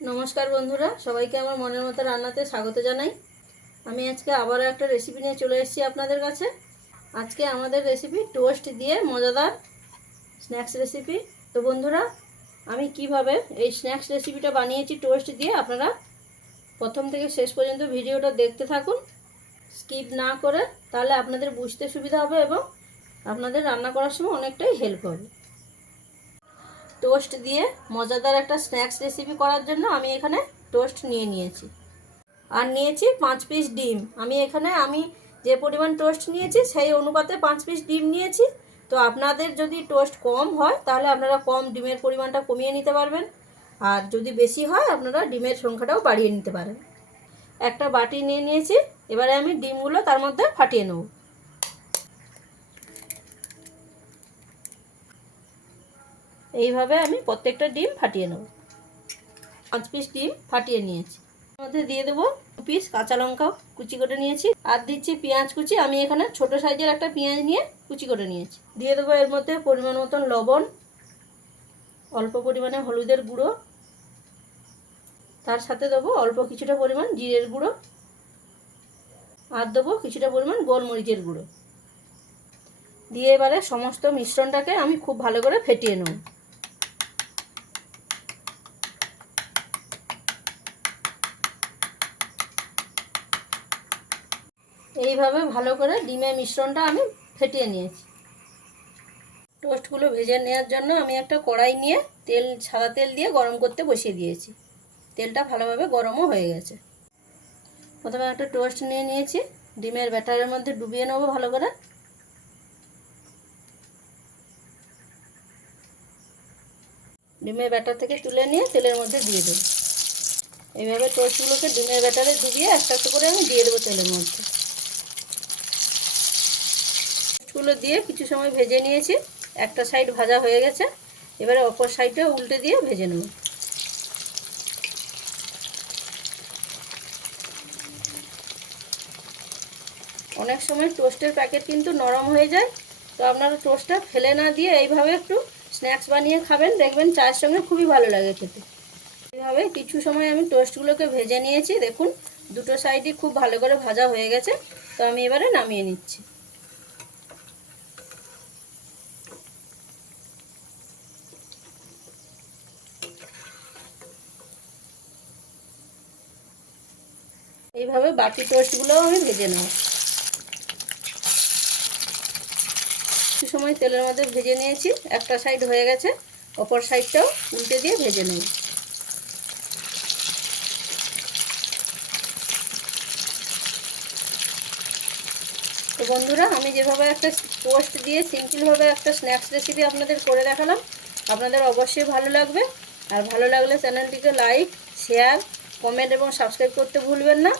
নমস্কার বন্ধুরা, সবাইকে আমার মনের মতো রান্নাতে স্বাগত জানাই। আমি আজকে আবারও একটা রেসিপি নিয়ে চলে এসেছি আপনাদের কাছে। আজকে আমাদের রেসিপি টোস্ট দিয়ে মজাদার স্ন্যাক্স রেসিপি তো বন্ধুরা, আমি কীভাবে এই স্ন্যাক্স রেসিপিটা বানিয়েছি টোস্ট দিয়ে আপনারা প্রথম থেকে শেষ পর্যন্ত ভিডিওটা দেখতে থাকুন। স্কিপ না করে তাহলে আপনাদের বুঝতে সুবিধা হবে এবং আপনাদের রান্না করার সময় অনেকটাই হেল্প হবে। টোস্ট দিয়ে মজাদার একটা স্ন্যাক্স রেসিপি করার জন্য আমি এখানে টোস্ট নিয়ে নিয়েছি। আর নিয়েছি পাঁচ পিস ডিম। আমি এখানে, আমি যে পরিমাণ টোস্ট নিয়েছি, সেই অনুপাতে পাঁচ পিস ডিম নিয়েছি। তো আপনাদের যদি টোস্ট কম হয়, তাহলে আপনারা কম ডিমের পরিমাণটা কমিয়ে নিতে পারবেন। আর যদি বেশি হয়, আপনারা ডিমের সংখ্যাটাও বাড়িয়ে নিতে পারেন। একটা বাটি নিয়ে নিয়েছি। এবারে আমি ডিমগুলো তার মধ্যে ফাটিয়ে নেব। এইভাবে আমি প্রত্যেকটা ডিম ফাটিয়ে নেব। পাঁচ পিস ডিম ফাটিয়ে নিয়েছি। মধ্যে দিয়ে দেবো দু পিস কাঁচা লঙ্কা কুচি করে নিয়েছি। আর দিচ্ছি পেঁয়াজ কুচি। আমি এখানে ছোট সাইজের একটা পেঁয়াজ নিয়ে কুচি করে নিয়েছি। দিয়ে দেবো এর মধ্যে পরিমাণ মতন লবণ, অল্প পরিমাণে হলুদের গুঁড়ো। তার সাথে দেবো অল্প কিছুটা পরিমাণ জিরের গুঁড়ো। আর দেবো কিছুটা পরিমাণ গোলমরিচের গুঁড়ো। দিয়ে এবারে সমস্ত মিশ্রণটাকে আমি খুব ভালো করে ফেটিয়ে নেব। এইভাবে ভালো করে ডিমের মিশ্রণটা আমি ফেটিয়ে নিয়েছি। টোস্টগুলো ভেজে নেওয়ার জন্য আমি একটা কড়াই নিয়ে তেল, সাদা তেল দিয়ে গরম করতে বসিয়ে দিয়েছি। তেলটা ভালোভাবে গরমও হয়ে গেছে। প্রথমে একটা টোস্ট নিয়ে নিয়েছি। ডিমের ব্যাটারের মধ্যে ডুবিয়ে নেব ভালো করে। ডিমের ব্যাটার থেকে তুলে নিয়ে তেলের মধ্যে দিয়ে দেবো। এইভাবে টোস্টগুলোকে ডিমের ব্যাটারে ডুবিয়ে একটা একটা করে আমি দিয়ে দেবো তেলের মধ্যে। টোস্টগুলো দিয়ে কিছু সময় ভেজে নিয়েছি। একটা সাইড ভাজা হয়ে গেছে। এবারে অপর সাইডটা উল্টে দিয়ে ভেজে নেব। অনেক সময় টোস্টের প্যাকেট কিন্তু নরম হয়ে যায়। তো আপনারা টোস্টটা ফেলে না দিয়ে এইভাবে একটু স্ন্যাক্স বানিয়ে খাবেন। দেখবেন চায়ের সঙ্গে খুবই ভালো লাগে খেতে। এইভাবে কিছু সময় আমি টোস্টগুলোকে ভেজে নিয়েছি। দেখুন, দুটো সাইডই খুব ভালো করে ভাজা হয়ে গেছে। তো আমি এবারে নামিয়ে নিচ্ছি। এইভাবে বাকি টোস্টগুলোও আমি ভেজে নেব। কিছু সময় তেলের মধ্যে ভেজে নিয়েছি। একটা সাইড হয়ে গেছে, অপর সাইডটাও উল্টে দিয়ে ভেজে নেব। তো বন্ধুরা, আমি যেভাবে একটা পোস্ট দিয়ে সিম্পলভাবে একটা স্ন্যাক্স রেসিপি আপনাদের করে দেখালাম, আপনাদের অবশ্যই ভালো লাগবে। আর ভালো লাগলে চ্যানেলটিকে লাইক, শেয়ার কমেন্ট এবং সাবস্ক্রাইব করতে ভুলবেন না।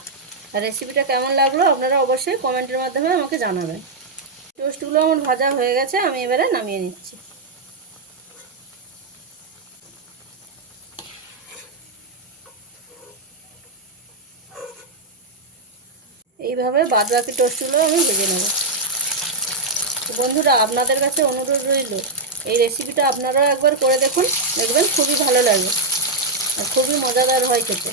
আর রেসিপিটা কেমন লাগল আপনারা অবশ্যই কমেন্টের মাধ্যমে আমাকে জানাবেন। টোস্টগুলো আমার ভাজা হয়ে গেছে, আমি এবারে নামিয়ে নিচ্ছি। এইভাবে বাদ বাকি টোস্টগুলো আমি ভেজে নেব। বন্ধুরা, আপনাদের কাছে অনুরোধ রইল, এই রেসিপিটা আপনারাও একবার করে দেখুন, দেখবেন খুবই ভালো লাগবে আর খুবই মজাদার হয় খেতে।